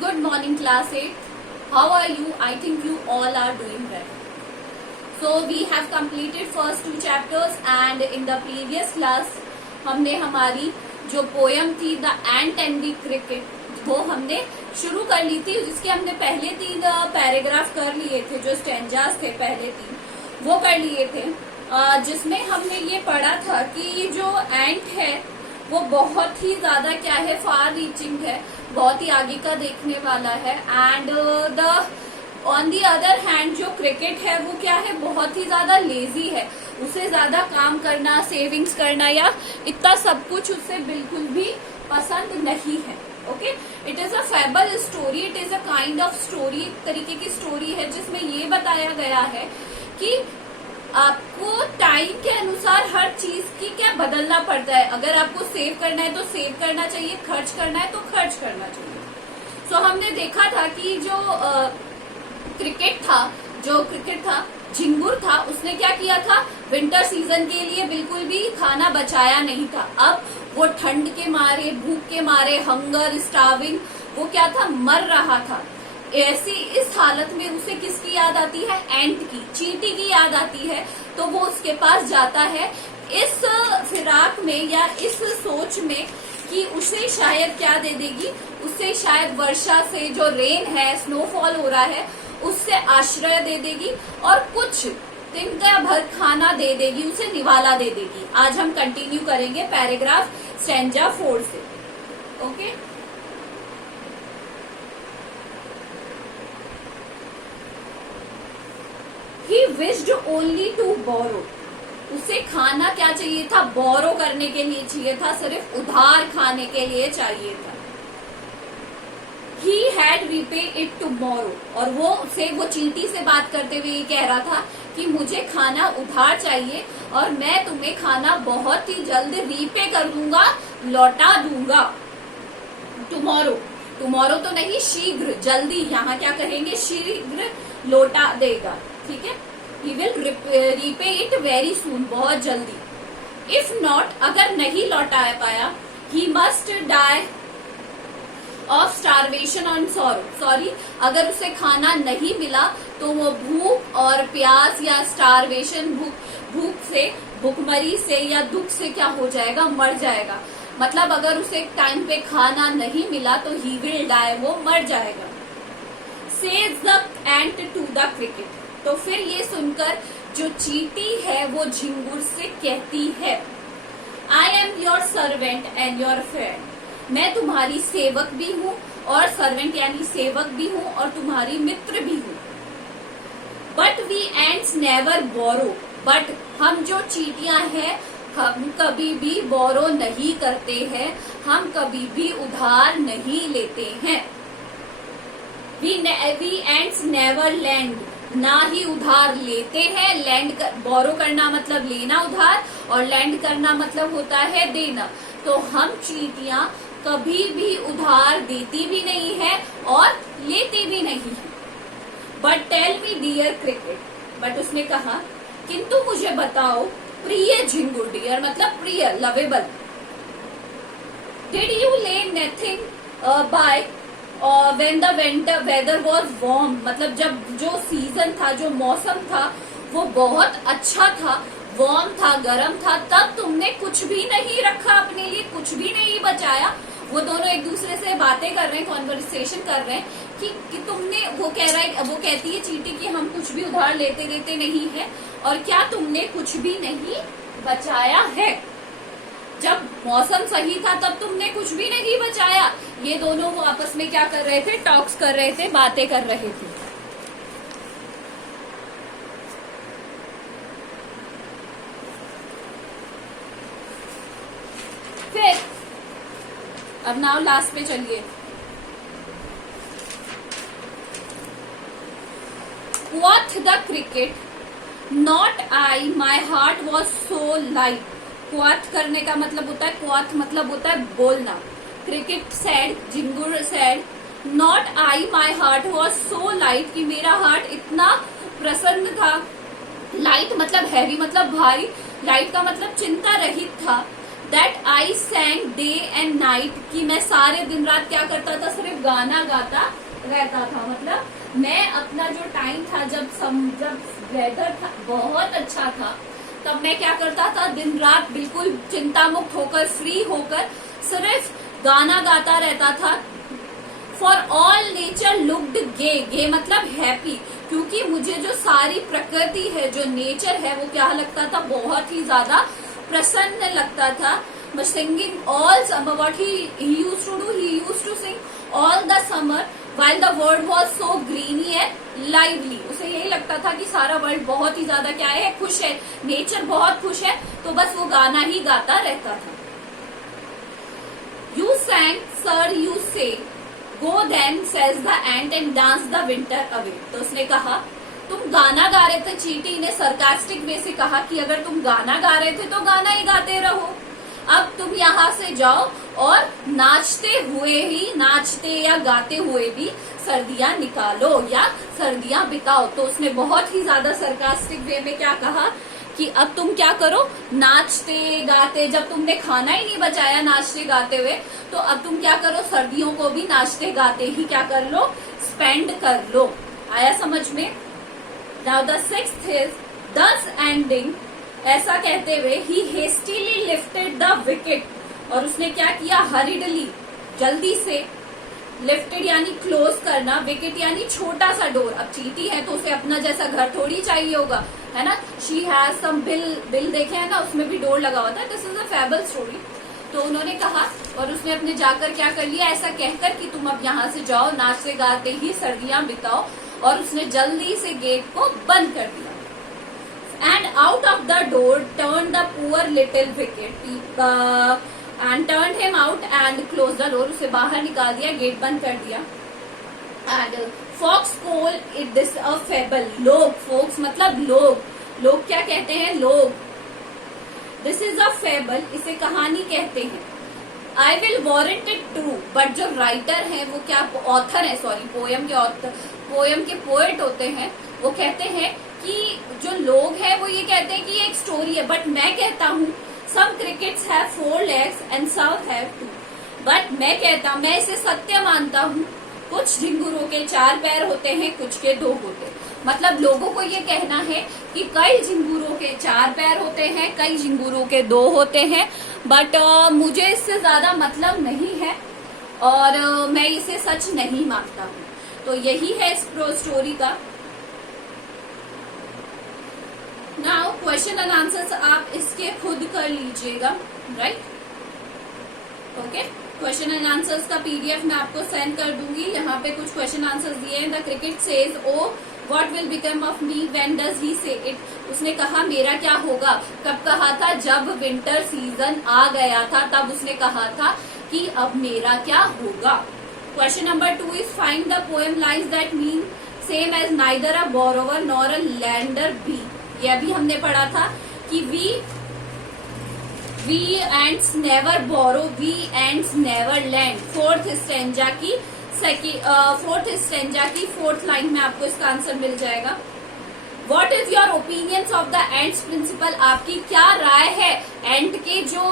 Good morning, class 8. How are you? I think you all are doing well. So we have completed first two chapters and in the previous class हमने हमारी जो poem थी the ant and the cricket वो हमने शुरू कर ली थी, जिसके हमने पहले 3 पैराग्राफ कर लिए थे, जो स्टेंजास थे पहले 3 वो कर लिए थे, जिसमें हमने ये पढ़ा था कि जो एंट है वो बहुत ही ज्यादा क्या है, फार रीचिंग है, बहुत ही आगे का देखने वाला है। And the on the other hand जो क्रिकेट है वो क्या है, बहुत ही ज्यादा लेजी है, उसे ज्यादा काम करना, सेविंग्स करना या इतना सब कुछ उसे बिल्कुल भी पसंद नहीं है। Okay, it is a fable story, it is a kind of story, एक तरीके की स्टोरी है जिसमें ये बताया गया है कि आपको टाइम के अनुसार हर चीज की क्या बदलना पड़ता है। अगर आपको सेव करना है तो सेव करना चाहिए, खर्च करना है तो खर्च करना चाहिए। सो हमने देखा था कि जो क्रिकेट था, झिंगुर था, उसने क्या किया था, विंटर सीजन के लिए बिल्कुल भी खाना बचाया नहीं था। अब वो ठंड के मारे, भूख के मारे, हंगर, स्टार्विंग, वो क्या था, मर रहा था। ऐसी इस हालत में उसे किसकी याद आती है, एंट की, चींटी की याद आती है। तो वो उसके पास जाता है इस फिराक में या इस सोच में कि उसे शायद क्या दे देगी, उसे शायद वर्षा से जो रेन है, स्नोफॉल हो रहा है, उससे आश्रय दे देगी और कुछ दिन का भर खाना दे देगी, उसे निवाला दे देगी। आज हम कंटिन्यू करेंगे पैराग्राफ स्टेंजा 4 से। Okay, He wished only to borrow. उसे खाना क्या चाहिए था, बोरो करने के लिए चाहिए था, सिर्फ उधार खाने के लिए चाहिए था। He had repay it tomorrow. और वो चींटी से बात करते हुए ये कह रहा था कि मुझे खाना उधार चाहिए और मैं तुम्हें खाना बहुत ही जल्द रीपे कर दूंगा, लौटा दूंगा। टुमारो तो नहीं, शीघ्र, जल्दी, यहाँ क्या कहेंगे, शीघ्र लौटा देगा। ठीक है, he will repay it very soon, बहुत जल्दी। इफ नॉट, अगर नहीं लौटा पाया, he must die of starvation on sorry, अगर उसे खाना नहीं मिला तो वो भूख और प्यास या स्टारवेशन, भूखमरी से या दुख से क्या हो जाएगा, मर जाएगा। मतलब अगर उसे टाइम पे खाना नहीं मिला तो ही विल डाई, वो मर जाएगा। Says the ant to the cricket, तो फिर ये सुनकर जो चींटी है वो झिंगुर से कहती है, I am your servant and your friend, मैं तुम्हारी सेवक भी हूँ और सर्वेंट यानी सेवक भी हूँ और तुम्हारी मित्र भी हूँ। But we ants never borrow, but हम जो चींटियां हैं हम कभी भी बोरो नहीं करते हैं, हम कभी भी उधार नहीं लेते हैं। वी एंड्स नेवर लैंड, ना ही उधार लेते हैं। लैंड बोरो करना मतलब लेना उधार, और लैंड करना मतलब होता है देना। तो हम चींटियां कभी भी उधार देती भी नहीं है और लेती भी नहीं है। But tell me dear cricket, but उसने कहा किंतु मुझे बताओ प्रिय झिंगुर, डियर मतलब प्रिय, lovable. Did you lay nothing by when the weather was warm, मतलब जब जो सीजन था, जो मौसम था वो बहुत अच्छा था, वार्म था, गर्म था, तब तुमने कुछ भी नहीं रखा अपने लिए, कुछ भी नहीं बचाया। वो दोनों एक दूसरे से बातें कर रहे हैं, कॉन्वर्सेशन कर रहे हैं कि तुमने, वो कहती है चींटी कि हम कुछ भी उधार लेते देते नहीं है, और क्या तुमने कुछ भी नहीं बचाया है। जब मौसम सही था तब तुमने कुछ भी नहीं बचाया। ये दोनों वो आपस में क्या कर रहे थे, टॉक्स कर रहे थे, बातें कर रहे थे। फिर अब नाउ लास्ट पे चलिए। Quoth the cricket, not I, my heart was so light. क्वाथ करने का मतलब होता है, क्वाथ मतलब होता है बोलना। क्रिकेट सैड, झिंगुर said, not I my heart was so light, कि मेरा हार्ट इतना प्रसन्न था। लाइट मतलब हैवी मतलब भारी, लाइट का मतलब चिंता रहित था। That I सैंग day and night, कि मैं सारे दिन रात क्या करता था, सिर्फ गाना गाता रहता था। मतलब मैं अपना जो टाइम था, जब वेदर था बहुत अच्छा था, तब मैं क्या करता था, दिन रात बिल्कुल चिंता मुक्त होकर, फ्री होकर सिर्फ गाना गाता रहता था। फॉर ऑल नेचर लुक्ड गे, गे मतलब हैप्पी, क्योंकि मुझे जो सारी प्रकृति है, जो नेचर है, वो क्या लगता था, बहुत ही ज्यादा प्रसन्न लगता था। Singing all summer, what he used to do, he used to sing all the summer while the world was so greeny and lively। उसे यही लगता था कि सारा वर्ल्ड बहुत ही ज्यादा क्या है, खुश है, नेचर बहुत खुश है, तो बस वो गाना ही गाता रहता था। You sang, sir, you say, go then, says the ant and dance the winter away। तो उसने कहा, तुम गाना गा रहे थे, चींटी ने सरकास्टिक वे से कहा कि अगर तुम गाना गा रहे थे तो गाना ही गाते रहो, अब तुम यहाँ से जाओ और नाचते या गाते हुए भी सर्दियां निकालो या सर्दियां बिताओ। तो उसने बहुत ही ज्यादा सरकास्टिक वे में क्या कहा कि अब तुम क्या करो, नाचते गाते, जब तुमने खाना ही नहीं बचाया नाचते गाते हुए, तो अब तुम क्या करो, सर्दियों को भी नाचते गाते ही क्या कर लो, स्पेंड कर लो। आया समझ में? नाउ द सिक्स्थ इज दस एंडिंग, ऐसा कहते हुए ही हेस्टीली लिफ्टेड द विकेट, और उसने क्या किया, हरिडली, जल्दी से, लिफ्टेड यानी क्लोज करना, विकेट यानी छोटा सा डोर। अब चींटी है तो उसे अपना जैसा घर थोड़ी चाहिए होगा, है ना। शी हैज सम बिल देखे है ना, उसमें भी डोर लगा होता है। This is a fable story. तो उन्होंने कहा, और उसने अपने जाकर क्या कर लिया, ऐसा कहकर कि तुम अब यहाँ से जाओ, नाचते गाते ही सर्दियां बिताओ, और उसने जल्दी से गेट को बंद कर दिया। And out of the door turned the poor little wicket, and turned him out and closed the door। उसे बाहर निकाल दिया, गेट बंद कर दिया। And fox called it this a fable। लोग, folks मतलब लोग क्या कहते हैं, लोग। This is a fable, इसे कहानी कहते हैं। I will warrant it true, but जो राइटर है वो क्या, ऑथर है, सॉरी, पोयम के ऑथर, पोयम के पोएट होते हैं, वो कहते हैं कि जो लोग हैं वो ये कहते हैं कि ये एक स्टोरी है, बट मैं कहता हूँ some crickets have 4 legs and some have 2। But मैं इसे सत्य मानता हूँ, कुछ झिंगुरों के 4 पैर होते हैं, कुछ के 2 होते हैं। मतलब लोगों को ये कहना है कि कई झिंगुरों के 4 पैर होते हैं, कई झिंगुरों के 2 होते हैं, बट मुझे इससे ज्यादा मतलब नहीं है, और मैं इसे सच नहीं मानता हूँ। तो यही है इस स्टोरी का। नाउ क्वेश्चन एंड आंसर्स आप इसके खुद कर लीजिएगा, right? Okay, question and answers का पीडीएफ मैं आपको सेंड कर दूंगी। यहाँ पे कुछ क्वेश्चन आंसर्स दिए हैं। The cricket says, oh what will become of me when does he से इट। उसने कहा मेरा क्या होगा, कब कहा था, जब विंटर सीजन आ गया था, तब उसने कहा था कि अब मेरा क्या होगा। Question number 2 is find the poem lines that mean same as neither a borrower nor a lender be. ये अभी हमने पढ़ा था कि we ants never borrow, we ants never lend. Fourth stanza की फोर्थ लाइन में आपको इसका आंसर मिल जाएगा। What is your opinions of the ants principle. आपकी क्या राय है एंड के जो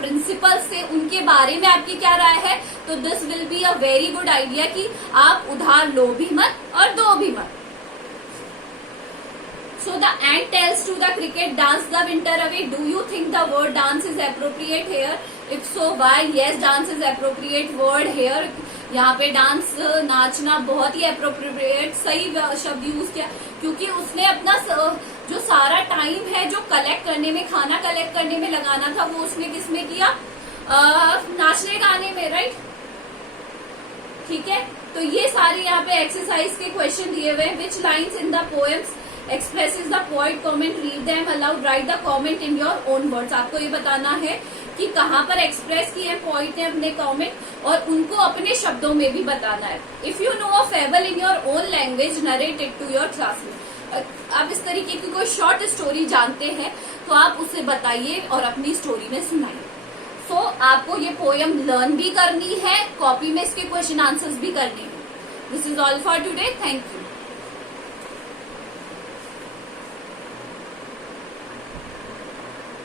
प्रिंसिपल्स थे उनके बारे में, आपकी क्या राय है। तो this will be a very good idea कि आप उधार लो भी मत और दो भी मत। So the ant tells to the cricket, dance the winter away. Do you think the word dance is appropriate here? If so, why? Yes, dance is appropriate word here. यहाँ पे डांस, नाचना बहुत ही appropriate सही शब्द use किया, क्योंकि उसने अपना जो सारा टाइम है जो कलेक्ट करने में, खाना कलेक्ट करने में लगाना था, वो उसने किसमें किया, नाचने गाने में, राइट? ठीक है, तो ये सारे यहाँ पे एक्सरसाइज के क्वेश्चन दिए हुए हैं। Which lines in the poems expresses the poet comment, read them aloud, write the comment in your own words। आपको ये बताना है कि कहाँ पर एक्सप्रेस किए पोइट ने अपने कमेंट, और उनको अपने शब्दों में भी बताना है। If you know a fable in your own language, narrate it to your classmate. आप इस तरीके की कोई शॉर्ट स्टोरी जानते हैं तो आप उसे बताइए और अपनी स्टोरी में सुनाइए। सो आपको ये पोएम लर्न भी करनी है, कॉपी में इसके क्वेश्चन आंसर्स भी करने हैं। This is all for today, thank you.